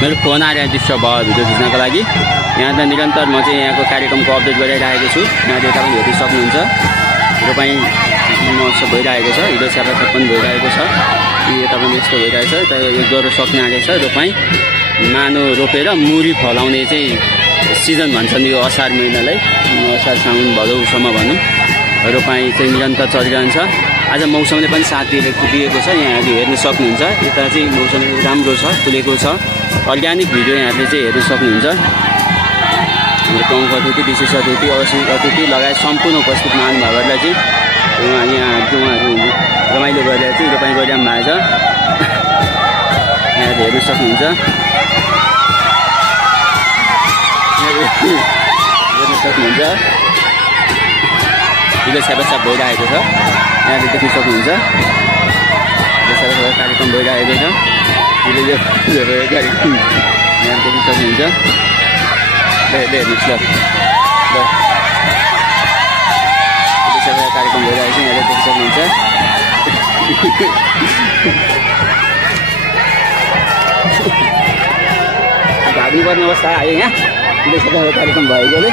मेरो फोन आएर डिस्टर्ब भयो भिडियो खिच्नको लागि। यहाँ त निरन्तर म चाहिँ यहाँको कार्यक्रमको अपडेट गरिरहेको छु। यहाँले तपाईँ हेर्न सक्नुहुन्छ रोपाइँ महोत्सव भइरहेको छ। हिजो स्यापाछाप पनि भइरहेको छ। यता पनि यस्तो भइरहेछ। त यो गरो सक्ने आँटेको छ। रोपाइँ मानो रोपेर मुरी फलाउने चाहिँ सिजन भन्छन् यो असार महिनालाई। असार साउन भदौसम्म भनौँ रोपाइँ चाहिँ निरन्तर चलिरहन्छ। आज मौसमले पनि साथ दिएको छ। यहाँहरूले हेर्न सक्नुहुन्छ। यता चाहिँ मौसम राम्रो छ, खुलेको छ। अर्ग्यानिक भिडियो यहाँहरूले चाहिँ हेर्न सक्नुहुन्छ। हाम्रो प्रमुख अतिथि, विशेष अतिथि, अवश्य अतिथि लगायत सम्पूर्ण उपस्थित महानुभावहरूलाई चाहिँ उहाँहरू रमाइलो गरेर चाहिँ रोपाइँ गरिरहनु भएको छ। यहाँहरूले हेर्न सक्नुहुन्छ। हेर्न सक्नुहुन्छ हिजो स्यापाछाप भइरहेको छ। यहाँले देख्न सक्नुहुन्छ कार्यक्रम भइरहेको छ। कार्यक्रम यहाँ देख्न सक्नुहुन्छ। हेर्नुहोस् ल कार्यक्रम भइरहेको छ। यहाँले देख्न सक्नुहुन्छ। भाग्नुपर्ने अवस्था आयो यहाँ कार्यक्रम भएकोले।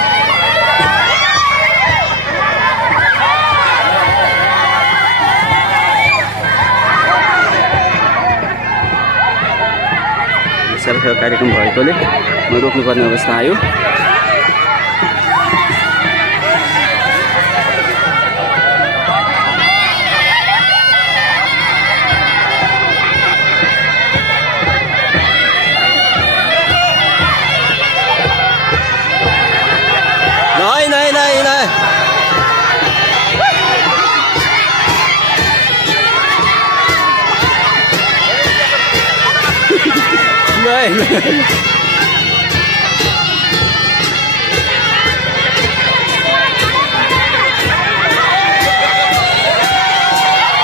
स्यापाछाप कार्यक्रम भएकोले म रोक्नुपर्ने अवस्था आयो।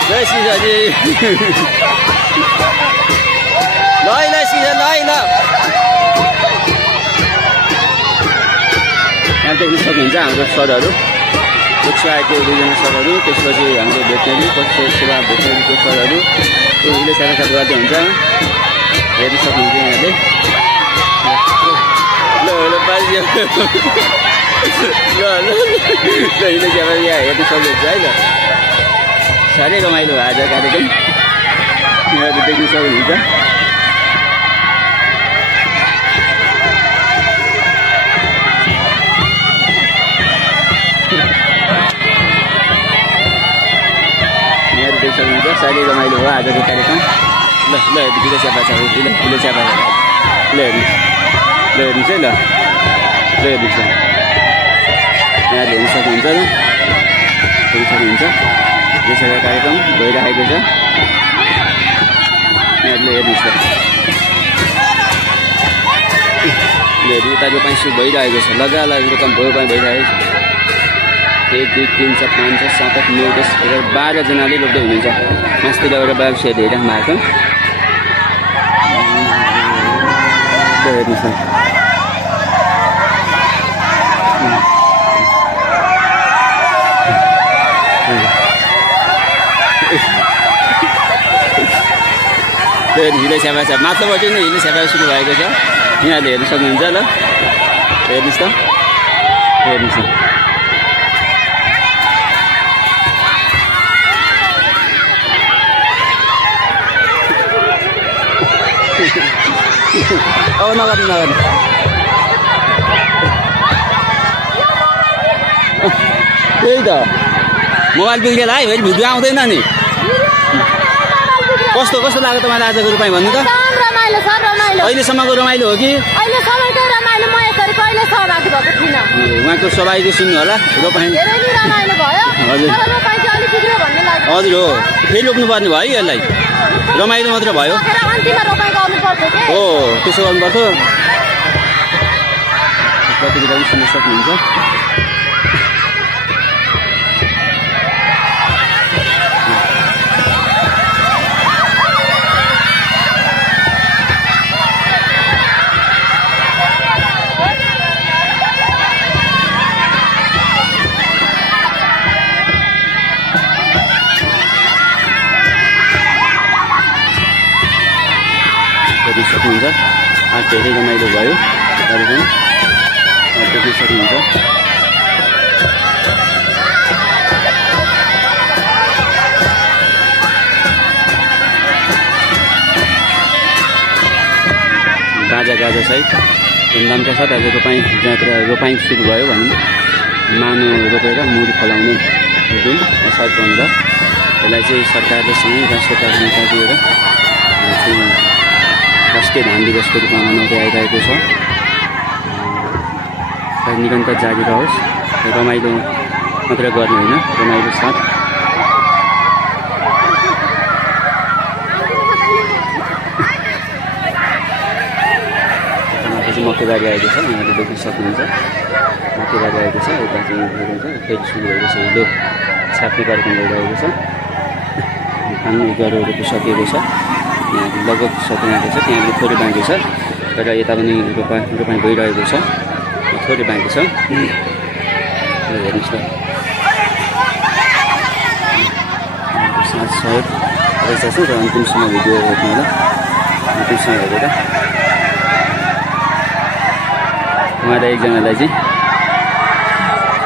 Đây xin giờ gì? Đây xin giờ đây nè. Em tự nhiên mình ra हाम्रो सरहरू उक्साएको दुईजना सरहरू, त्यसपछि हाम्रो भेटनेरी पशु सेवा भेटनेरीको सरहरू उहिले स्यापाछाप गर्दै हुन्छ। हेर्न सक्नुहुन्छ यहाँले। ल पाइयो ल स्यापाछाप यहाँ हेर्न सक्नुहुन्छ है ल। साह्रै रमाइलो भयो आज कार्यक्रम। यहाँले देख्न सक्नुहुन्छ। देख्न सक्नुहुन्छ साह्रै रमाइलो भयो आजको कार्यक्रम। ल ल भिडियो स्यापाछाप भिडियो स्यापाछाप ल हेर्नुहोस् है ल हेर्नुहोस् ल यहाँले हेर्न सक्नुहुन्छ। हेर्न सक्नुहुन्छ यसरी कार्यक्रम भइरहेको छ। यहाँले हेर्नुहोस् ल उता रोपाइँ सुरु भइरहेको छ। लगालग रोपाइँ भइरहेको छ। 1 2 3 4 5 6 7 8 9 10 11 12 जनाले रोप्दै हुनुहुन्छ। मास्तिर एउटा बाबुसिहरूले हेरिराख्नु भएको। हेर्नुहोस् न हिलो स्यापाछाप माथिल्लोबाट नै हिलो स्यापाछाप सुरु भएको छ। यहाँले हेर्न सक्नुहुन्छ ल हेर्नुहोस् त हेर्नुहोस् न अब नगर्नु त्यही त मोबाइल बिग्रेर है फेरि भिडियो आउँदैन नि। कस्तो कस्तो लाग्यो तपाईँलाई आजको रोपाइँ भन्नु त? अहिलेसम्मको रमाइलो हो कि? उहाँको सहभागी सुन्नु होला। रोपाइँ हजुर हजुर हो फेरि रोप्नुपर्ने भयो यसलाई। रमाइलो मात्र भयो हो त्यसो गर्नुपर्थ्यो। प्रतिक्रिया पनि सुन्न सक्नुहुन्छ। सक्नुहुन्छ आज धेरै रमाइलो भयो कार्यक्रम देख्न सक्नुहुन्छ। गाजा सहित धुमधामका साथ आज रोपाइँ सुरु भयो भनौँ। मानो रोपेर मुडी फलाउने जुन असार 15 यसलाई चाहिँ सरकारले सँगै राष्ट्रिय प्राथमिकता दिएर राष्ट्रिय धान दिवसको रूपमा मनाउँदै आइरहेको छ। निरन्तर जारी रहोस्, रमाइलो मात्र गर्ने होइन, रमाइलो साथ मकैबारी आएको छ। यहाँले देख्न सक्नुहुन्छ मकैबारी आएको छ। यता चाहिँ फेरि सुरु भएको छ, हिलो छाप्ने कार्यक्रम भइरहेको छ। खानु गरौँहरू सकिएको छ, यहाँ लगभग सकिएको छ। त्यहाँले थोरै बाँकी छ, तर यता पनि रोपाइँ भइरहेको छ, थोरै बाँकी छ। हेर्नुहोस् न साथ सहयोग रहेछ छ र अन्तिमसम्म भिडियो हेर्नु होला। अन्तिमसम्म हेरेर उहाँलाई एकजनालाई चाहिँ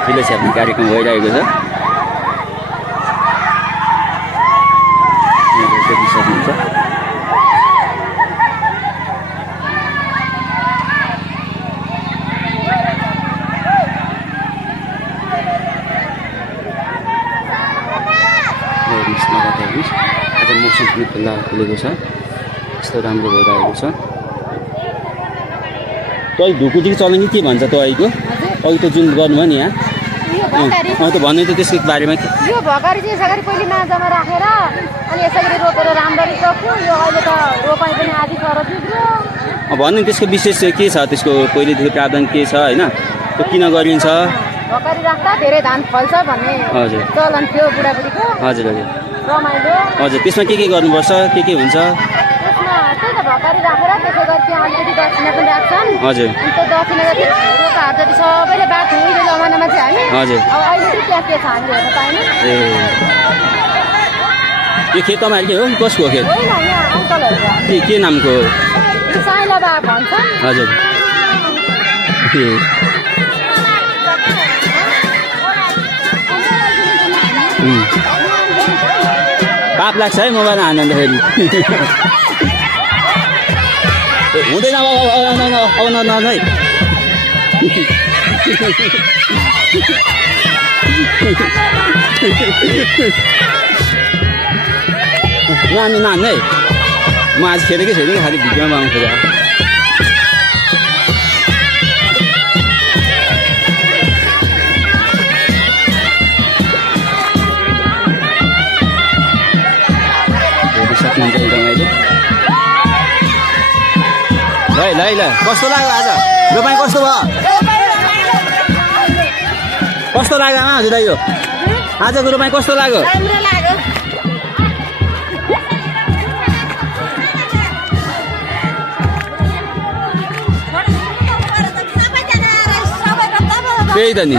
हिलो छ्याप्ने कार्यक्रम भइरहेको छ। देख्न सक्नुहुन्छ आज मौसम पनि खुलेको छ, यस्तो राम्रो भइरहेको छ। तै ढुकुटी चलाउने के भन्छ त अहिलेको अघि त जुन गर्नुभयो नि यहाँ त भन्नु त त्यसको बारेमा के? यो भकारी चाहिँ यसरी पहिले माजामा राखेर अनि यसरी रोपेर राम्ररी रोप्यो। यो अहिले त रोपाइ पनि आदि खरबिग्यो। भन्नु त्यसको विशेष के छ, त्यसको पहिलेदेखि प्रावधान के छ होइन, त्यो किन गरिन्छ? भकारी राख्दा धेरै धान फल्छ भन्ने हजुर चलन थियो बुढाबुढीको। हजुर हजुर रमाइलो। हजुर त्यसमा के गर्नुपर्छ, के हुन्छ? त्यसमा त्यही त भकारी राखेर त्यसो गरी त्यहाँ अलिकति दक्षिणा पनि राख्छन्। हजुर अन्त दक्षिणा जति रोकाहरू जति सबैले बाँड्थ्यो उहिले जमानामा चाहिँ हामी। हजुर अब अहिले चाहिँ त्यहाँ के छ हामीले हेर्न पाएनौँ। ए यो खेत तपाईँहरूकै हो कि कसको हो खेत? होइन यहाँ अङ्कलहरू के नामको? साइला बा भन्छन्। हजुर पाप लाग्छ है मोबाइल हान्दाखेरि। हुँदैन है नान्नु है। म आज खेलेकै छैन कि खालि भिडियोमा आउनु खोज। सक्नुहुन्छ रमाइलो। ल कस्तो लाग्यो आज रोपाइँ? कस्तो भयो? कस्तो लाग्यो आमा हजुर दाइ? यो आजको रोपाइँ कस्तो लाग्यो? राम्रो लाग्यो। त्यही त नि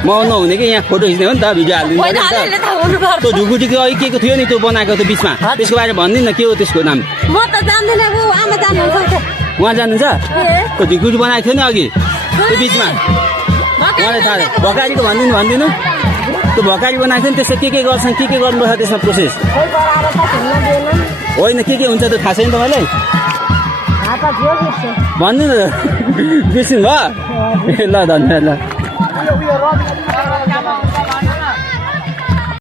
म नहुने कि यहाँ फोटो खिच्ने हो नि त, भिडियो हालिदिनु पर्यो नि त। त्यो ढुकुटीको अघि के को थियो नि त्यो बनाएको त्यो बिचमा, त्यसको बारे भनिदिनु न के हो त्यसको नाम? म त जान्दिनँ, आमा जान्नुहुन्छ। उहाँ जान्नुहुन्छ? त्यो ढुकुटी बनाएको थियो नि अघि त्यो बिचमा, उहाँलाई थाहा भकारीको भनिदिनु। त्यो भकारी बनाएको थियो नि, त्यसमा के गर्छन्, के गर्नुपर्छ त्यसमा प्रोसेस? होइन के हुन्छ त्यो थाहा छैन तपाईँलाई? भन्नु न बिर्सिनु भयो? ल धन्यवाद। ल